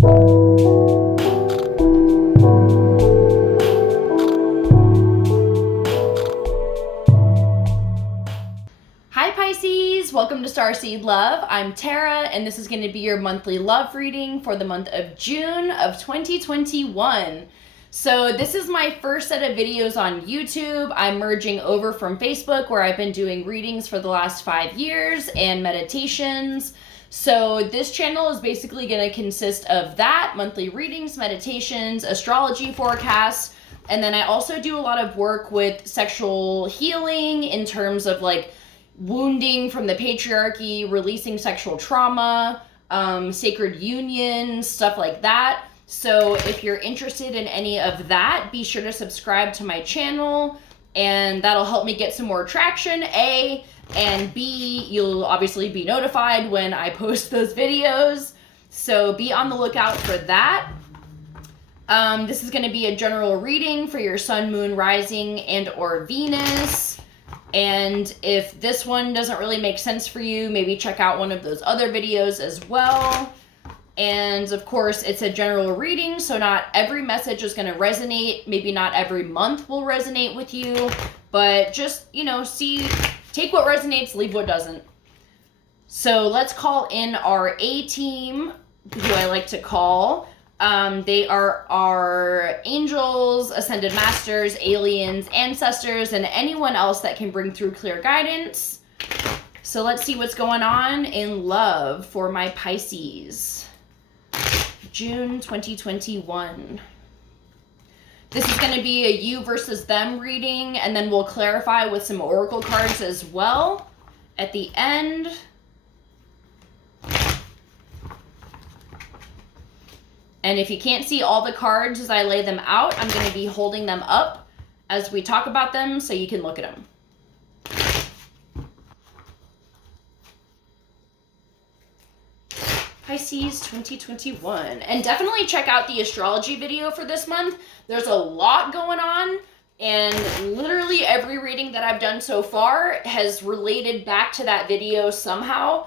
Hi Pisces, welcome to Starseed Love. I'm Tara, and this is going to be your monthly love reading for the month of June of 2021. So this is my first set of videos on YouTube. I'm merging over from Facebook, where I've been doing readings for the last 5 years and meditations. So this channel is basically going to consist of that, monthly readings, meditations, astrology forecasts, and then I also do a lot of work with sexual healing in terms of like wounding from the patriarchy, releasing sexual trauma, sacred union, stuff like that. So if you're interested in any of that, be sure to subscribe to my channel, and that'll help me get some more traction, A, and B, you'll obviously be notified when I post those videos. So be on the lookout for that. This is going to be a general reading for your sun, moon, rising, and or Venus. And if this one doesn't really make sense for you, maybe check out one of those other videos as well. And of course, it's a general reading, so not every message is going to resonate. Maybe not every month will resonate with you, but just, take what resonates, leave what doesn't. So let's call in our A-team, who I like to call. They are our angels, ascended masters, aliens, ancestors, and anyone else that can bring through clear guidance. So let's see what's going on in love for my Pisces. June 2021. This is going to be a you versus them reading, and then we'll clarify with some oracle cards as well at the end. And if you can't see all the cards as I lay them out, I'm going to be holding them up as we talk about them so you can look at them. Pisces 2021. And definitely check out the astrology video for this month. There's a lot going on, and literally every reading that I've done so far has related back to that video somehow.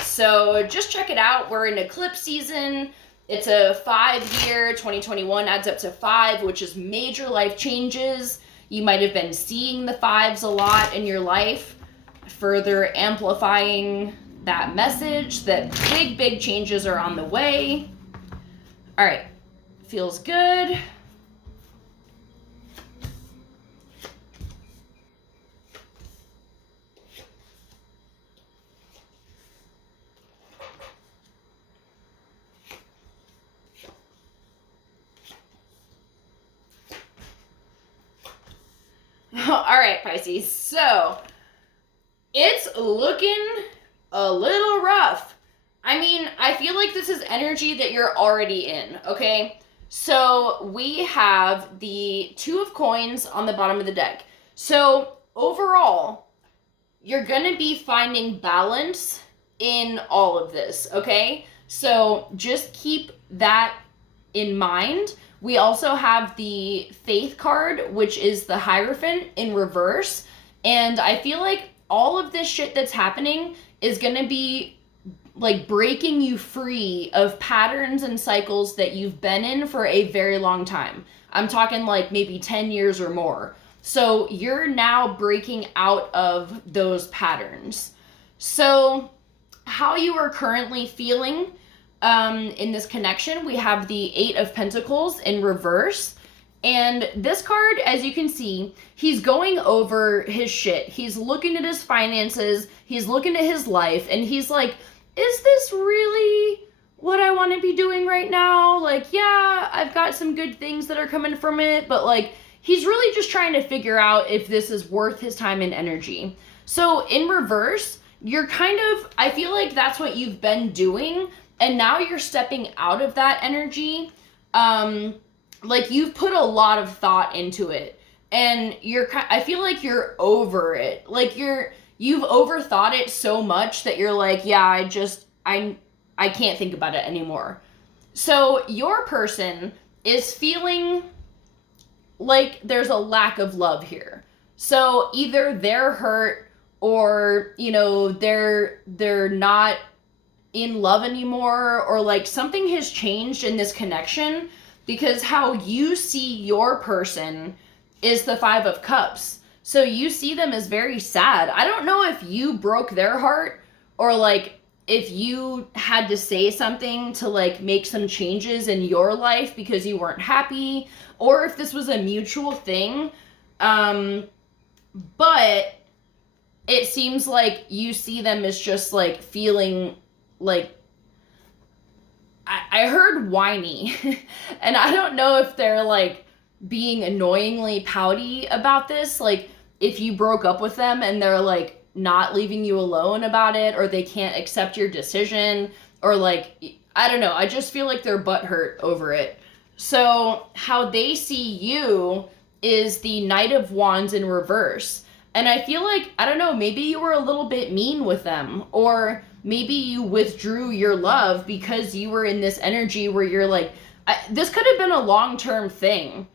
So just check it out. We're in eclipse season. It's a 5-year, 2021 adds up to 5, which is major life changes. You might have been seeing the 5s a lot in your life, further amplifying that message that big changes are on the way. All right, feels good. All right, Pisces, so it's looking a little rough. I mean, I feel like this is energy that you're already in, okay? So we have the 2 of coins on the bottom of the deck. So overall, you're gonna be finding balance in all of this, okay? So just keep that in mind. We also have the Faith card, which is the Hierophant in reverse. And I feel like all of this shit that's happening is going to be like breaking you free of patterns and cycles that you've been in for a very long time. I'm talking like maybe 10 years or more. So you're now breaking out of those patterns. So how you are currently feeling in this connection, we have the 8 of Pentacles in reverse. And this card, as you can see, he's going over his shit. He's looking at his finances. He's looking at his life. And he's like, is this really what I want to be doing right now? Like, yeah, I've got some good things that are coming from it. But like, he's really just trying to figure out if this is worth his time and energy. So in reverse, you're kind of, I feel like that's what you've been doing. And now you're stepping out of that energy. Like you've put a lot of thought into it, and I feel like you're over it. Like you've overthought it so much that you're like, yeah, I can't think about it anymore. So your person is feeling like there's a lack of love here. So either they're hurt or, they're not in love anymore, or like something has changed in this connection, because how you see your person is the Five of Cups. So you see them as very sad. I don't know if you broke their heart, or like if you had to say something to like make some changes in your life because you weren't happy, or if this was a mutual thing. But it seems like you see them as just like feeling like, I heard whiny, and I don't know if they're like being annoyingly pouty about this, like if you broke up with them and they're like not leaving you alone about it, or they can't accept your decision, or like, I don't know, I just feel like they're butthurt over it. So how they see you is the Knight of Wands in reverse. And I feel like, I don't know, maybe you were a little bit mean with them, or maybe you withdrew your love because you were in this energy where you're like, this could have been a long-term thing.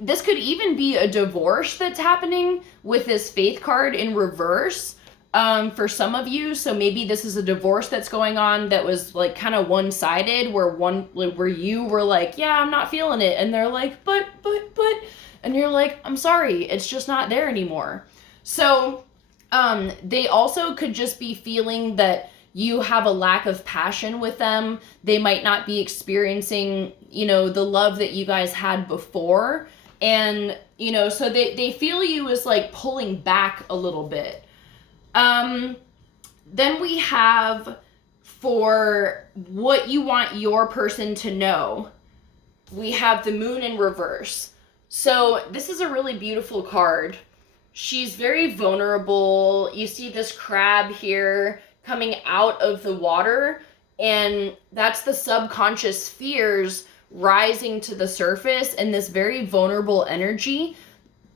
This could even be a divorce that's happening with this Faith card in reverse, for some of you. So maybe this is a divorce that's going on that was like kind of one-sided, where you were like, yeah, I'm not feeling it. And they're like, but, and you're like, I'm sorry, it's just not there anymore. So, they also could just be feeling that you have a lack of passion with them. They might not be experiencing, you know, the love that you guys had before. And, you know, so they feel you as like pulling back a little bit. Then we have, for what you want your person to know, we have the Moon in reverse. So this is a really beautiful card. She's very vulnerable. You see this crab here coming out of the water, and that's the subconscious fears rising to the surface in this very vulnerable energy.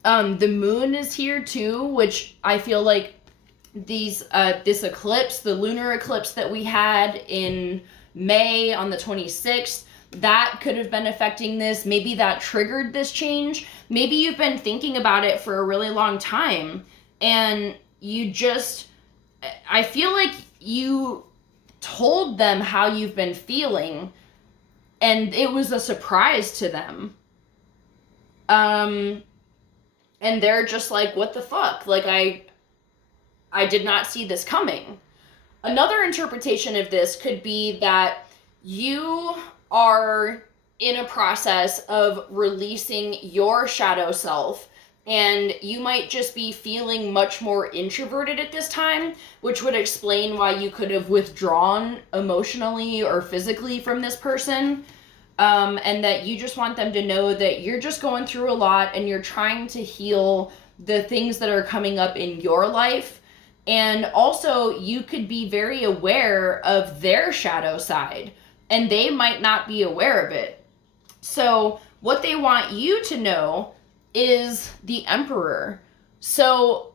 The moon is here too, which I feel like this eclipse, the lunar eclipse that we had in May on the 26th, that could have been affecting this. Maybe that triggered this change. Maybe you've been thinking about it for a really long time, and I feel like you told them how you've been feeling, and it was a surprise to them. And they're just like, what the fuck? Like, I did not see this coming. Another interpretation of this could be that you are in a process of releasing your shadow self, and you might just be feeling much more introverted at this time, which would explain why you could have withdrawn emotionally or physically from this person. And that you just want them to know that you're just going through a lot, and you're trying to heal the things that are coming up in your life. And also, you could be very aware of their shadow side, and they might not be aware of it. So what they want you to know is the Emperor. So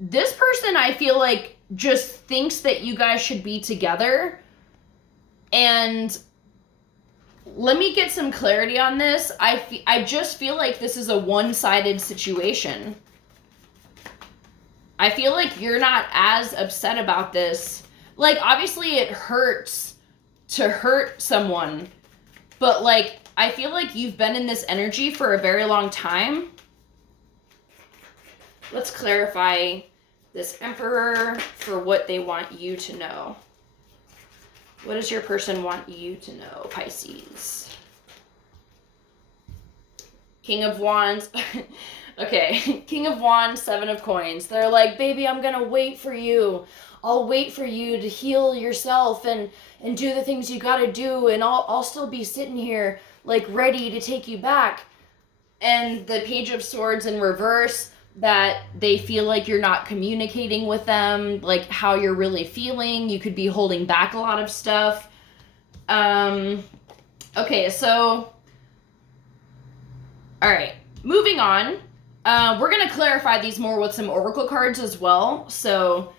this person, I feel like, just thinks that you guys should be together. And let me get some clarity on this. I just feel like this is a one-sided situation. I feel like you're not as upset about this. Like, obviously it hurts to hurt someone, but like, I feel like you've been in this energy for a very long time. Let's clarify this Emperor for what they want you to know. What does your person want you to know, Pisces? King of Wands. Okay, King of Wands, Seven of Coins. They're like, baby, I'm gonna wait for you. I'll wait for you to heal yourself and do the things you gotta do, and I'll still be sitting here, like, ready to take you back. And the Page of Swords in reverse, that they feel like you're not communicating with them, like, how you're really feeling. You could be holding back a lot of stuff. Okay, so, all right, moving on. We're going to clarify these more with some oracle cards as well. So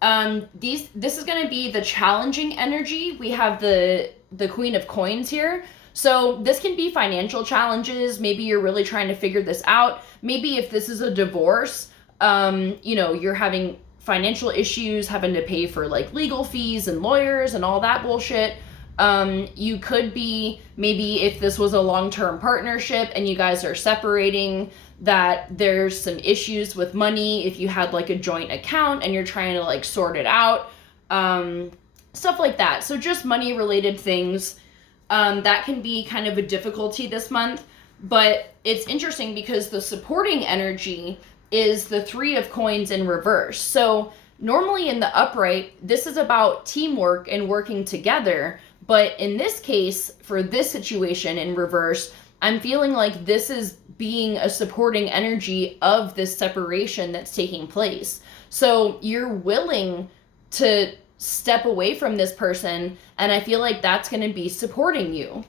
this is going to be the challenging energy. We have the Queen of Coins here. So this can be financial challenges. Maybe you're really trying to figure this out. Maybe if this is a divorce, you know, you're having financial issues, having to pay for like legal fees and lawyers and all that bullshit. You could be, maybe if this was a long-term partnership and you guys are separating, that there's some issues with money if you had like a joint account and you're trying to like sort it out, stuff like that. So just money related things, that can be kind of a difficulty this month. But it's interesting because the supporting energy is the 3 of coins in reverse. So normally in the upright, this is about teamwork and working together. But in this case, for this situation in reverse, I'm feeling like this is being a supporting energy of this separation that's taking place. So you're willing to step away from this person, and I feel like that's going to be supporting you.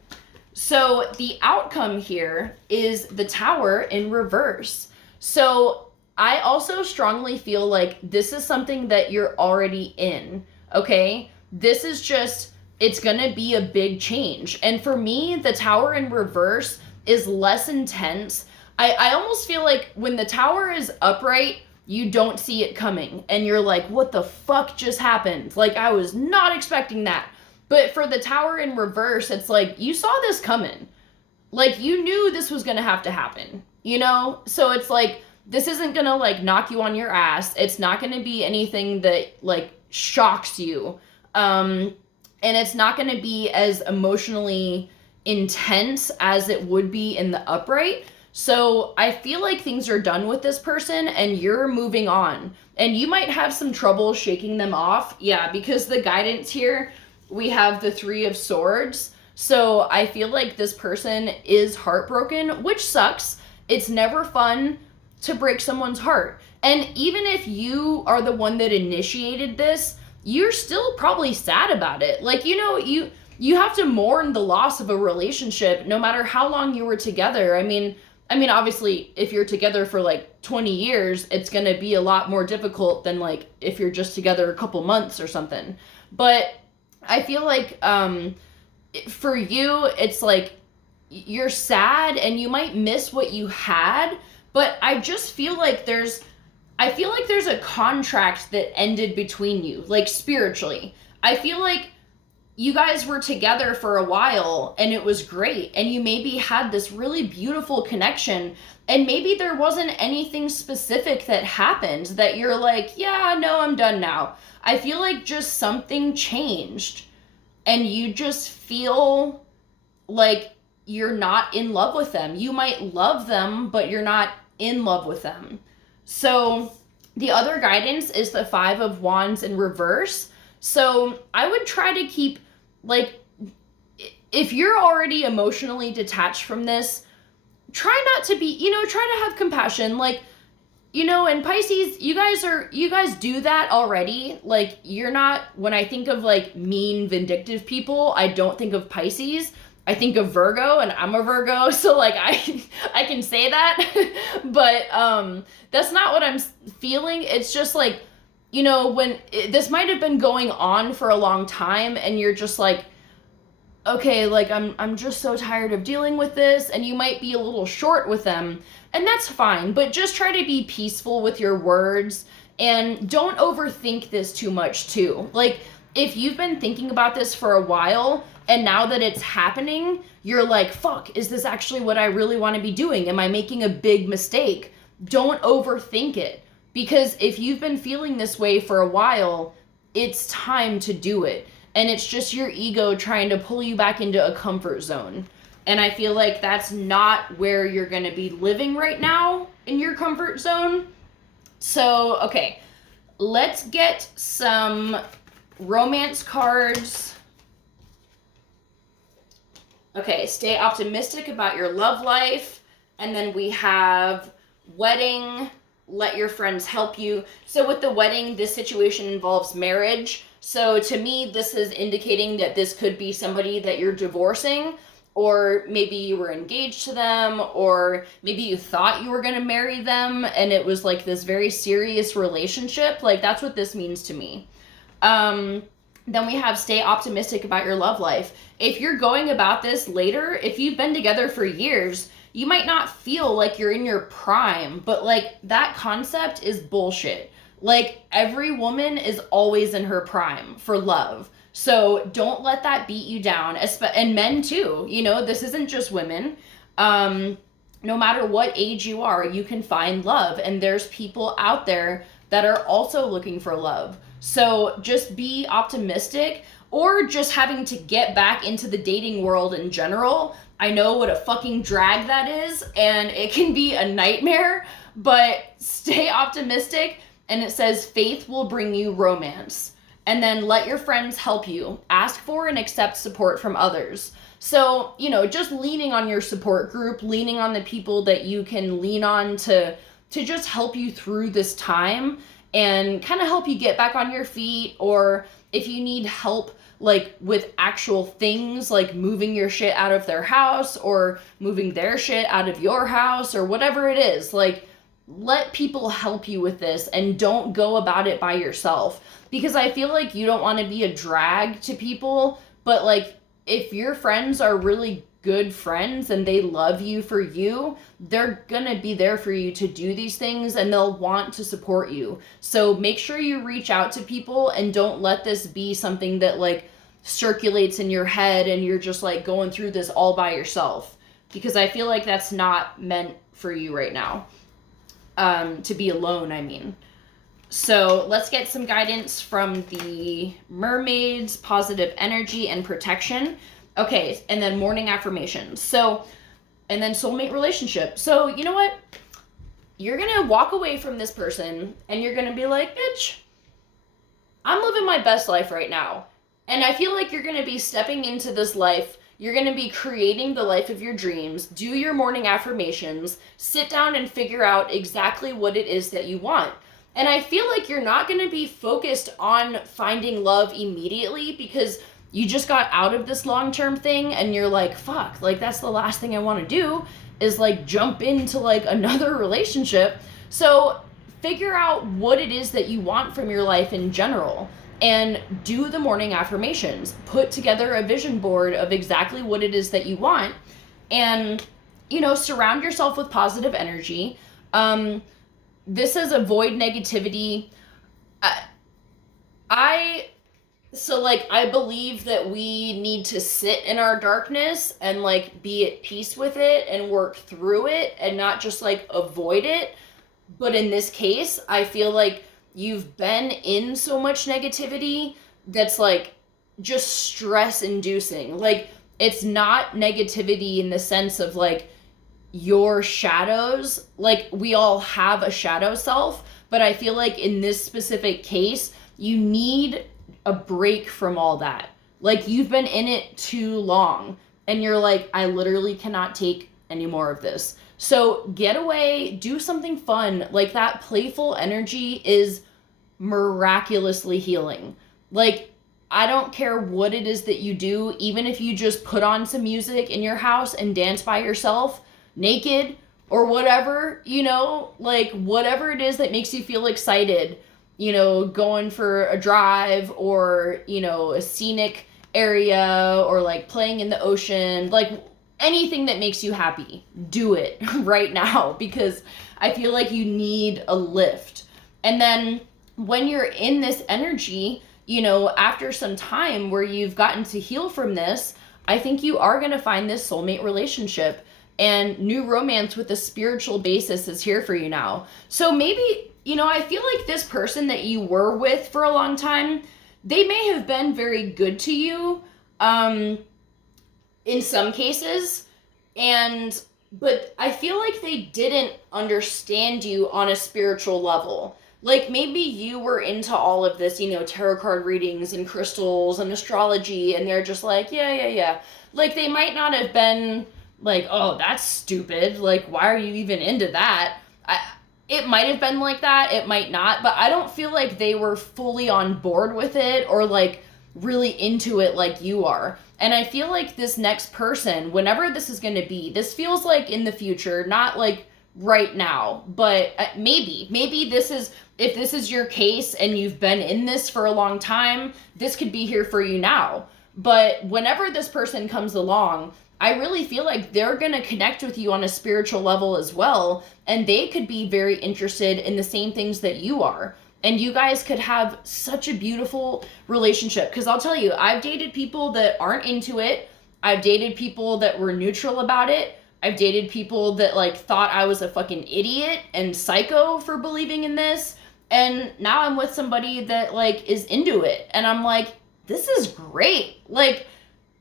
So the outcome here is the Tower in reverse. So I also strongly feel like this is something that you're already in, okay? This is just, it's going to be a big change. And for me, the Tower in reverse is less intense. I almost feel like when the Tower is upright, you don't see it coming. And you're like, what the fuck just happened? Like, I was not expecting that. But for the Tower in reverse, it's like, you saw this coming. Like, you knew this was going to have to happen, you know? So it's like, this isn't going to, like, knock you on your ass. It's not going to be anything that, like, shocks you. And it's not going to be as emotionally intense as it would be in the upright. So I feel like things are done with this person and you're moving on. And you might have some trouble shaking them off. Yeah, because the guidance here, we have the 3 of Swords. So I feel like this person is heartbroken, which sucks. It's never fun to break someone's heart. And even if you are the one that initiated this, you're still probably sad about it. Like, you know, you have to mourn the loss of a relationship no matter how long you were together. I mean, obviously, if you're together for like 20 years, it's going to be a lot more difficult than like if you're just together a couple months or something. But I feel like for you, it's like you're sad and you might miss what you had, but I just feel like there's a contract that ended between you, like spiritually. I feel like you guys were together for a while and it was great and you maybe had this really beautiful connection and maybe there wasn't anything specific that happened that you're like, yeah, no, I'm done now. I feel like just something changed and you just feel like you're not in love with them. You might love them, but you're not in love with them. So the other guidance is the 5 of Wands in reverse. So I would try to keep, like, if you're already emotionally detached from this, try not to be, you know, try to have compassion. Like, you know, and Pisces, you guys do that already. Like, you're not, when I think of like mean, vindictive people, I don't think of Pisces. I think of Virgo, and I'm a Virgo, so like I can say that, but that's not what I'm feeling. It's just like, you know, when this might have been going on for a long time, and you're just like, okay, like I'm just so tired of dealing with this, and you might be a little short with them, and that's fine. But just try to be peaceful with your words, and don't overthink this too much too. Like, if you've been thinking about this for a while, and now that it's happening, you're like, fuck, is this actually what I really want to be doing? Am I making a big mistake? Don't overthink it. Because if you've been feeling this way for a while, it's time to do it. And it's just your ego trying to pull you back into a comfort zone. And I feel like that's not where you're going to be living right now, in your comfort zone. So, okay, let's get some romance cards. Okay, stay optimistic about your love life. And then we have wedding, let your friends help you. So with the wedding, this situation involves marriage. So to me, this is indicating that this could be somebody that you're divorcing, or maybe you were engaged to them, or maybe you thought you were going to marry them and it was like this very serious relationship. Like, that's what this means to me. Then we have stay optimistic about your love life. If you're going about this later, if you've been together for years, you might not feel like you're in your prime, but like that concept is bullshit. Like, every woman is always in her prime for love. So don't let that beat you down. And men too, you know, this isn't just women. No matter what age you are, you can find love. And there's people out there that are also looking for love. So just be optimistic, or just having to get back into the dating world in general. I know what a fucking drag that is, and it can be a nightmare, but stay optimistic. And it says faith will bring you romance. And then let your friends help you. Ask for and accept support from others. So, you know, just leaning on your support group, leaning on the people that you can lean on to just help you through this time and kind of help you get back on your feet. Or if you need help, like with actual things, like moving your shit out of their house or moving their shit out of your house or whatever it is, like, let people help you with this and don't go about it by yourself. Because I feel like you don't want to be a drag to people, but like, if your friends are really good friends and they love you for you, they're gonna be there for you to do these things and they'll want to support you. So make sure you reach out to people and don't let this be something that like circulates in your head and you're just like going through this all by yourself. Because I feel like that's not meant for you right now. To be alone, I mean. So let's get some guidance from the mermaids, positive energy and protection. Okay, and then morning affirmations. So, and then soulmate relationship. So, you know what? You're going to walk away from this person and you're going to be like, bitch, I'm living my best life right now. And I feel like you're going to be stepping into this life. You're going to be creating the life of your dreams. Do your morning affirmations. Sit down and figure out exactly what it is that you want. And I feel like you're not going to be focused on finding love immediately because you just got out of this long-term thing and you're like, fuck, like that's the last thing I want to do is like jump into like another relationship. So figure out what it is that you want from your life in general and do the morning affirmations. Put together a vision board of exactly what it is that you want and, you know, surround yourself with positive energy. This says avoid negativity. I believe that we need to sit in our darkness and like be at peace with it and work through it and not just like avoid it. But in this case, I feel like you've been in so much negativity that's like just stress inducing. Like, it's not negativity in the sense of like your shadows. Like, we all have a shadow self, but I feel like in this specific case, you need a break from all that. Like, you've been in it too long and you're like, I literally cannot take any more of this. So get away, do something fun. Like, that playful energy is miraculously healing. Like, I don't care what it is that you do, even if you just put on some music in your house and dance by yourself, naked or whatever, you know, like whatever it is that makes you feel excited, you know, going for a drive or, you know, a scenic area or like playing in the ocean, like anything that makes you happy, do it right now because I feel like you need a lift. And then when you're in this energy, you know, after some time where you've gotten to heal from this, I think you are going to find this soulmate relationship. And new romance with a spiritual basis is here for you now. So maybe, you know, I feel like this person that you were with for a long time, they may have been very good to you in some cases. But I feel like they didn't understand you on a spiritual level. Like, maybe you were into all of this, you know, tarot card readings and crystals and astrology, and they're just like, yeah. Like, they might not have been like, oh, that's stupid. Like, why are you even into that? It might have been like that. It might not. But I don't feel like they were fully on board with it or, like, really into it like you are. And I feel like this next person, whenever this is going to be, this feels like in the future, not, like, right now. But maybe this is, if this is your case and you've been in this for a long time, this could be here for you now. But whenever this person comes along, I really feel like they're going to connect with you on a spiritual level as well. And they could be very interested in the same things that you are. and you guys could have such a beautiful relationship. Because I'll tell you, I've dated people that aren't into it. I've dated people that were neutral about it. I've dated people that like thought I was a fucking idiot and psycho for believing in this. And now I'm with somebody that like is into it. And I'm like, this is great. Like,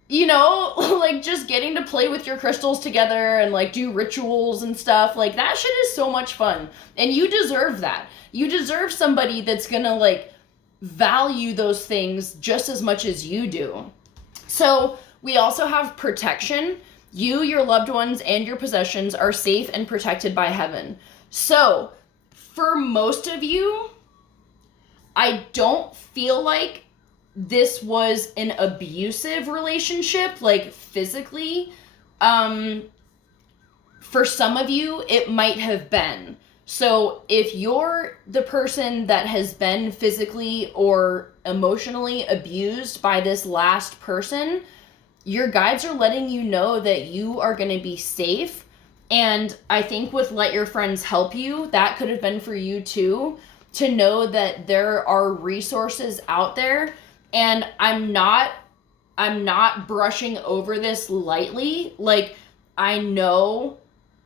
you know, like just getting to play with your crystals together and like do rituals and stuff. Like that shit is so much fun. And you deserve that. You deserve somebody that's gonna like value those things just as much as you do. So we also have protection. You, your loved ones, and your possessions are safe and protected by heaven. So for most of you, I don't feel like this was an abusive relationship, like physically. For some of you, it might have been. So if you're the person that has been physically or emotionally abused by this last person, your guides are letting you know that you are going to be safe. And I think with Let Your Friends Help You, that could have been for you too, to know that there are resources out there. And I'm not brushing over this lightly. Like, I know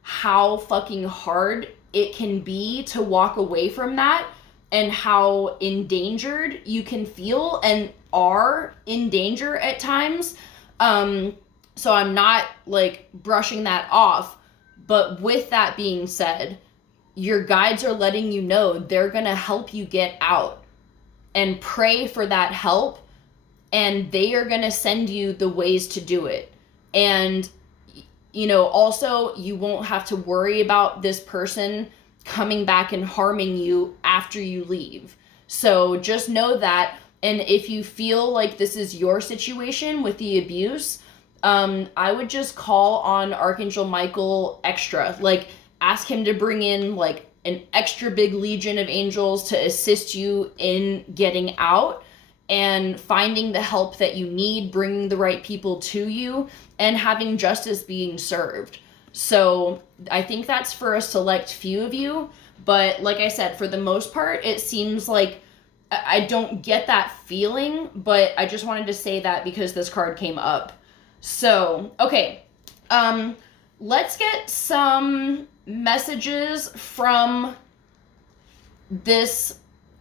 how fucking hard it can be to walk away from that and how endangered you can feel and are in danger at times. So I'm not like brushing that off, but with that being said, your guides are letting you know they're going to help you get out, and pray for that help, and they are going to send you the ways to do it. And, you know, also you won't have to worry about this person coming back and harming you after you leave. So just know that. And if you feel like this is your situation with the abuse, I would just call on Archangel Michael extra. Like, ask him to bring in like an extra big legion of angels to assist you in getting out and finding the help that you need, bringing the right people to you, and having justice being served. So I think that's for a select few of you. But like I said, for the most part, it seems like I don't get that feeling, but I just wanted to say that because this card came up. So, okay. Let's get some messages from this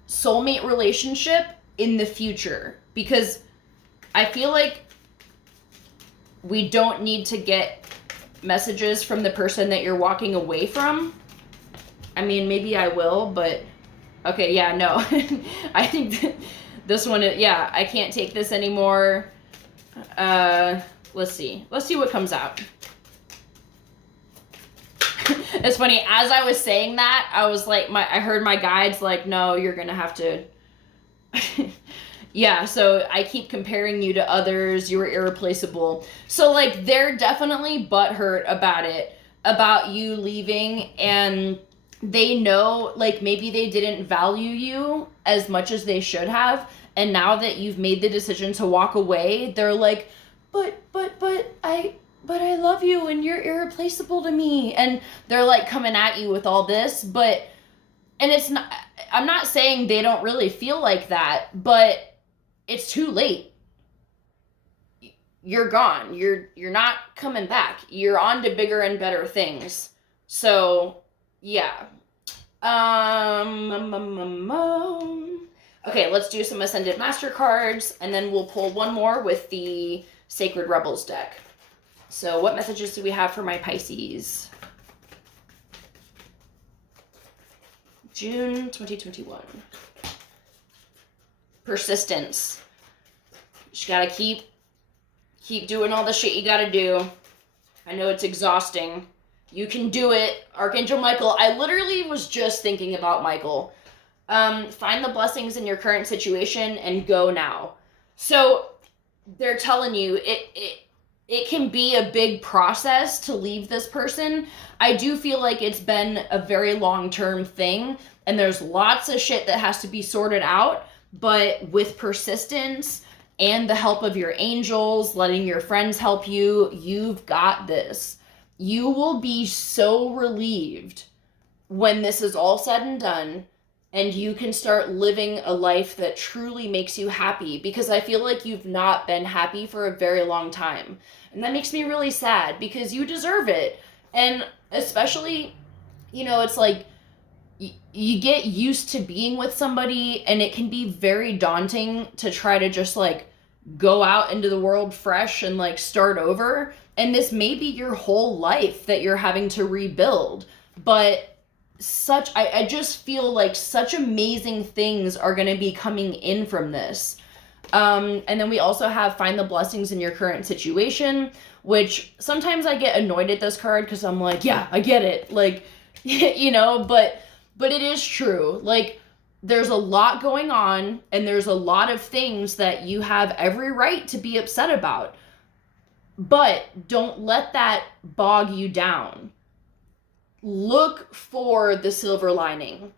soulmate relationship in the future, because I feel like we don't need to get messages from the person that you're walking away from. I mean, maybe I will, but okay, yeah, no. I think this one, yeah, I can't take this anymore. Let's see what comes out. It's funny, as I was saying that, I was like, I heard my guides like, no, you're gonna have to. Yeah, so I keep comparing you to others. You were irreplaceable. So like, they're definitely butthurt about it, about you leaving, and they know like maybe they didn't value you as much as they should have, and now that you've made the decision to walk away, they're like, but I love you and you're irreplaceable to me, and they're like coming at you with all this. But, and it's not, I'm not saying they don't really feel like that, but it's too late. You're gone. You're not coming back. You're on to bigger and better things. So yeah. Okay, let's do some Ascended Master cards, and then we'll pull one more with the Sacred Rebels deck. So what messages do we have for my Pisces? June 2021. Persistence. You just gotta keep doing all the shit you gotta do. I know it's exhausting. You can do it. Archangel Michael. I literally was just thinking about Michael. Find the blessings in your current situation and go now. So they're telling you it can be a big process to leave this person. I do feel like it's been a very long-term thing, and there's lots of shit that has to be sorted out, but with persistence and the help of your angels, letting your friends help you, you've got this. You will be so relieved when this is all said and done, and you can start living a life that truly makes you happy, because I feel like you've not been happy for a very long time. And that makes me really sad because you deserve it. And especially, it's like you get used to being with somebody and it can be very daunting to try to just like go out into the world fresh and like start over. And this may be your whole life that you're having to rebuild. But I just feel like such amazing things are going to be coming in from this. And then we also have find the blessings in your current situation, which sometimes I get annoyed at this card because I'm like, yeah, I get it. Like, but it is true. Like, there's a lot going on and there's a lot of things that you have every right to be upset about. But don't let that bog you down. Look for the silver lining.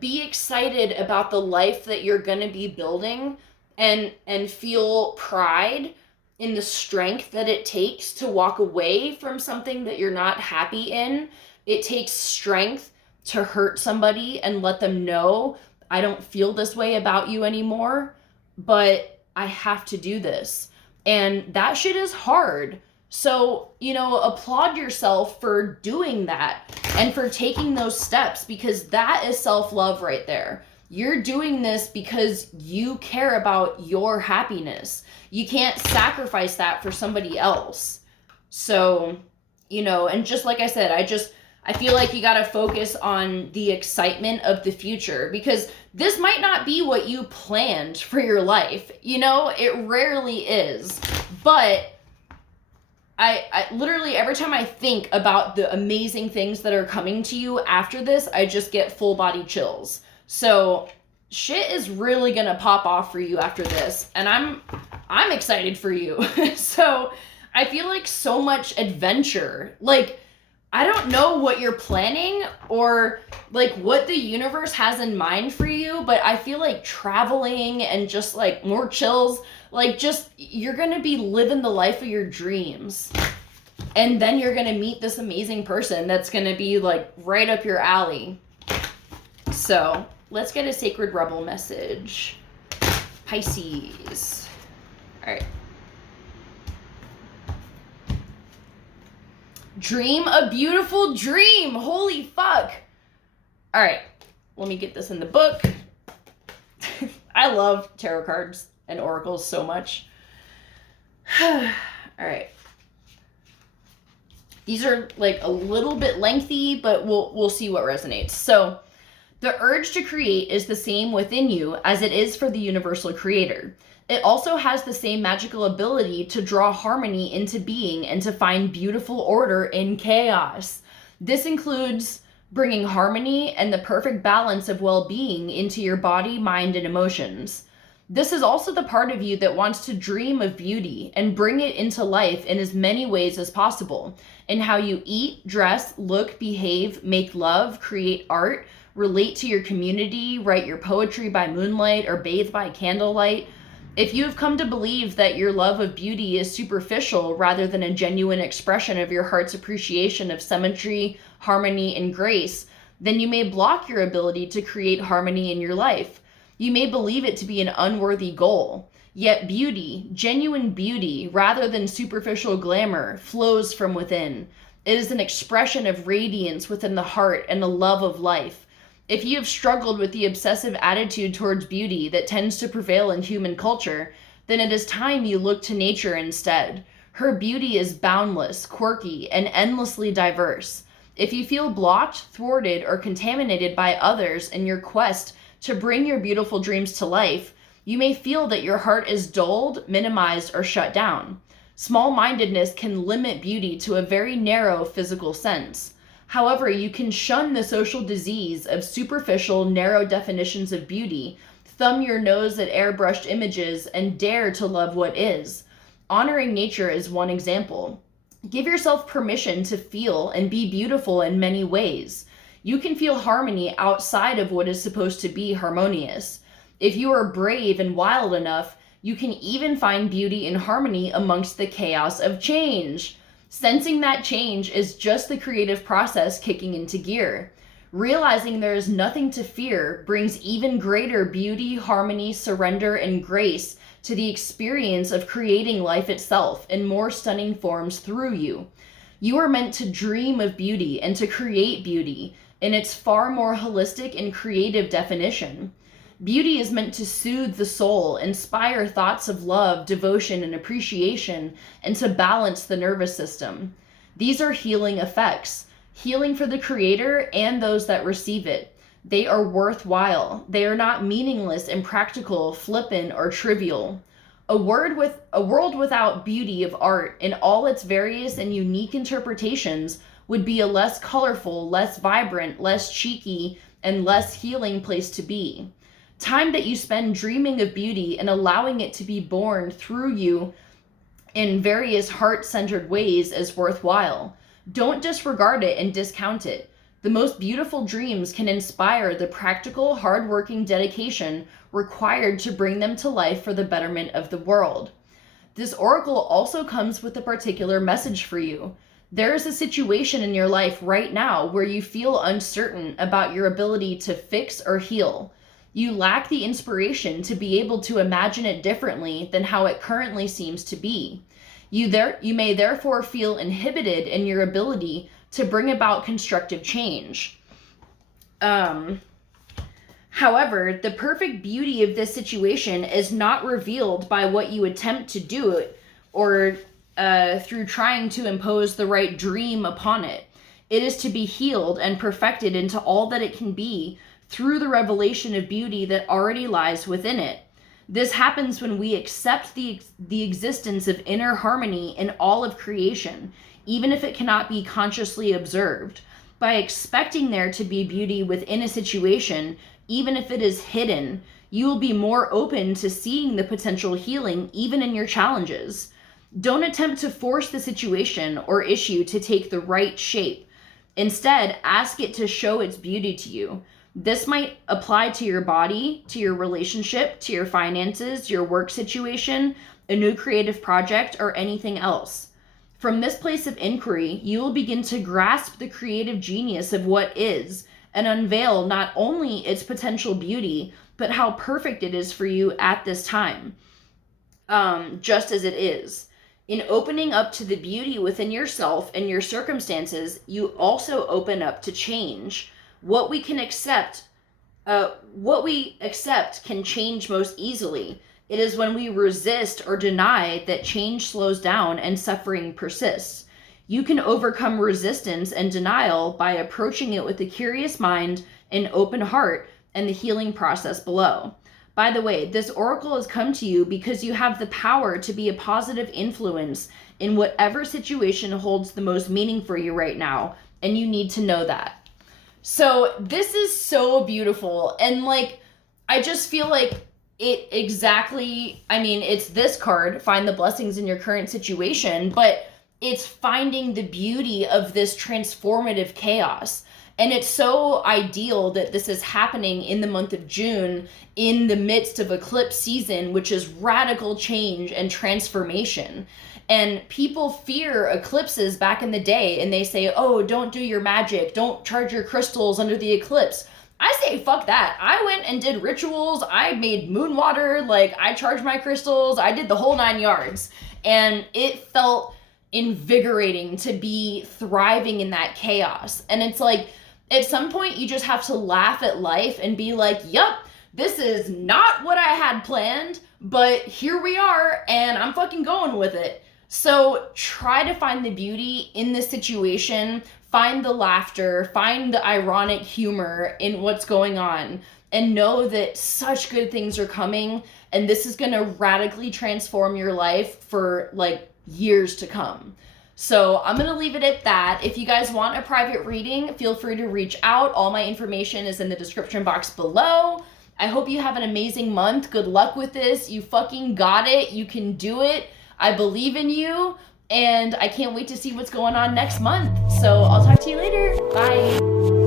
Be excited about the life that you're going to be building, and feel pride in the strength that it takes to walk away from something that you're not happy in. It takes strength to hurt somebody and let them know, I don't feel this way about you anymore, but I have to do this. And that shit is hard. So, applaud yourself for doing that and for taking those steps, because that is self-love right there. You're doing this because you care about your happiness. You can't sacrifice that for somebody else. So, and just like I said, I feel like you got to focus on the excitement of the future, because this might not be what you planned for your life. It rarely is. But I literally, every time I think about the amazing things that are coming to you after this, I just get full body chills. So shit is really going to pop off for you after this. And I'm excited for you. So I feel like so much adventure. Like, I don't know what you're planning or like what the universe has in mind for you, but I feel like traveling and just like more chills, like just you're going to be living the life of your dreams. And then you're going to meet this amazing person that's going to be like right up your alley. So let's get a Sacred Rebel message. Pisces. All right. Dream a beautiful dream. Holy fuck. All right. Let me get this in the book. I love tarot cards and oracles so much. All right. These are like a little bit lengthy, but we'll see what resonates. So, the urge to create is the same within you as it is for the universal creator. It also has the same magical ability to draw harmony into being and to find beautiful order in chaos. This includes bringing harmony and the perfect balance of well-being into your body, mind, and emotions. This is also the part of you that wants to dream of beauty and bring it into life in as many ways as possible, in how you eat, dress, look, behave, make love, create art, relate to your community, write your poetry by moonlight or bathe by candlelight. If you have come to believe that your love of beauty is superficial rather than a genuine expression of your heart's appreciation of symmetry, harmony, and grace, then you may block your ability to create harmony in your life. You may believe it to be an unworthy goal. Yet beauty, genuine beauty, rather than superficial glamour, flows from within. It is an expression of radiance within the heart and a love of life. If you have struggled with the obsessive attitude towards beauty that tends to prevail in human culture, then it is time you look to nature instead. Her beauty is boundless, quirky, and endlessly diverse. If you feel blocked, thwarted, or contaminated by others in your quest to bring your beautiful dreams to life, you may feel that your heart is dulled, minimized, or shut down. Small-mindedness can limit beauty to a very narrow physical sense. However, you can shun the social disease of superficial, narrow definitions of beauty, thumb your nose at airbrushed images, and dare to love what is. Honoring nature is one example. Give yourself permission to feel and be beautiful in many ways. You can feel harmony outside of what is supposed to be harmonious. If you are brave and wild enough, you can even find beauty and harmony amongst the chaos of change. Sensing that change is just the creative process kicking into gear. Realizing there is nothing to fear brings even greater beauty, harmony, surrender, and grace to the experience of creating life itself in more stunning forms through you. You are meant to dream of beauty and to create beauty in its far more holistic and creative definition. Beauty is meant to soothe the soul, inspire thoughts of love, devotion, and appreciation, and to balance the nervous system. These are healing effects, healing for the creator and those that receive it. They are worthwhile. They are not meaningless, impractical, flippant, or trivial. A world without beauty of art in all its various and unique interpretations would be a less colorful, less vibrant, less cheeky, and less healing place to be. Time that you spend dreaming of beauty and allowing it to be born through you in various heart-centered ways is worthwhile. Don't disregard it and discount it. The most beautiful dreams can inspire the practical, hard-working dedication required to bring them to life for the betterment of the world. This oracle also comes with a particular message for you. There is a situation in your life right now where you feel uncertain about your ability to fix or heal. You lack the inspiration to be able to imagine it differently than how it currently seems to be. You may therefore feel inhibited in your ability to bring about constructive change. However, the perfect beauty of this situation is not revealed by what you attempt to do it or through trying to impose the right dream upon it. It is to be healed and perfected into all that it can be through the revelation of beauty that already lies within it. This happens when we accept the existence of inner harmony in all of creation, even if it cannot be consciously observed. By expecting there to be beauty within a situation, even if it is hidden, you will be more open to seeing the potential healing even in your challenges. Don't attempt to force the situation or issue to take the right shape. Instead, ask it to show its beauty to you. This might apply to your body, to your relationship, to your finances, your work situation, a new creative project, or anything else. From this place of inquiry, you will begin to grasp the creative genius of what is and unveil not only its potential beauty, but how perfect it is for you at this time, just as it is. In opening up to the beauty within yourself and your circumstances, you also open up to change. What we accept can change most easily. It is when we resist or deny that change slows down and suffering persists. You can overcome resistance and denial by approaching it with a curious mind, an open heart, and the healing process below. By the way, this oracle has come to you because you have the power to be a positive influence in whatever situation holds the most meaning for you right now, and you need to know that. So this is so beautiful, and like, I just feel like it exactly, I mean, it's this card, find the blessings in your current situation, but it's finding the beauty of this transformative chaos. And it's so ideal that this is happening in the month of June in the midst of eclipse season, which is radical change and transformation. And people fear eclipses back in the day, and they say, oh, don't do your magic, don't charge your crystals under the eclipse. I say, fuck that. I went and did rituals, I made moon water, like I charged my crystals, I did the whole 9 yards. And it felt invigorating to be thriving in that chaos. And it's like, at some point you just have to laugh at life and be like, yup, this is not what I had planned, but here we are and I'm fucking going with it. So try to find the beauty in this situation, find the laughter, find the ironic humor in what's going on, and know that such good things are coming, and this is going to radically transform your life for like years to come. So I'm going to leave it at that. If you guys want a private reading, feel free to reach out. All my information is in the description box below. I hope you have an amazing month. Good luck with this. You fucking got it. You can do it. I believe in you, and I can't wait to see what's going on next month. So I'll talk to you later. Bye.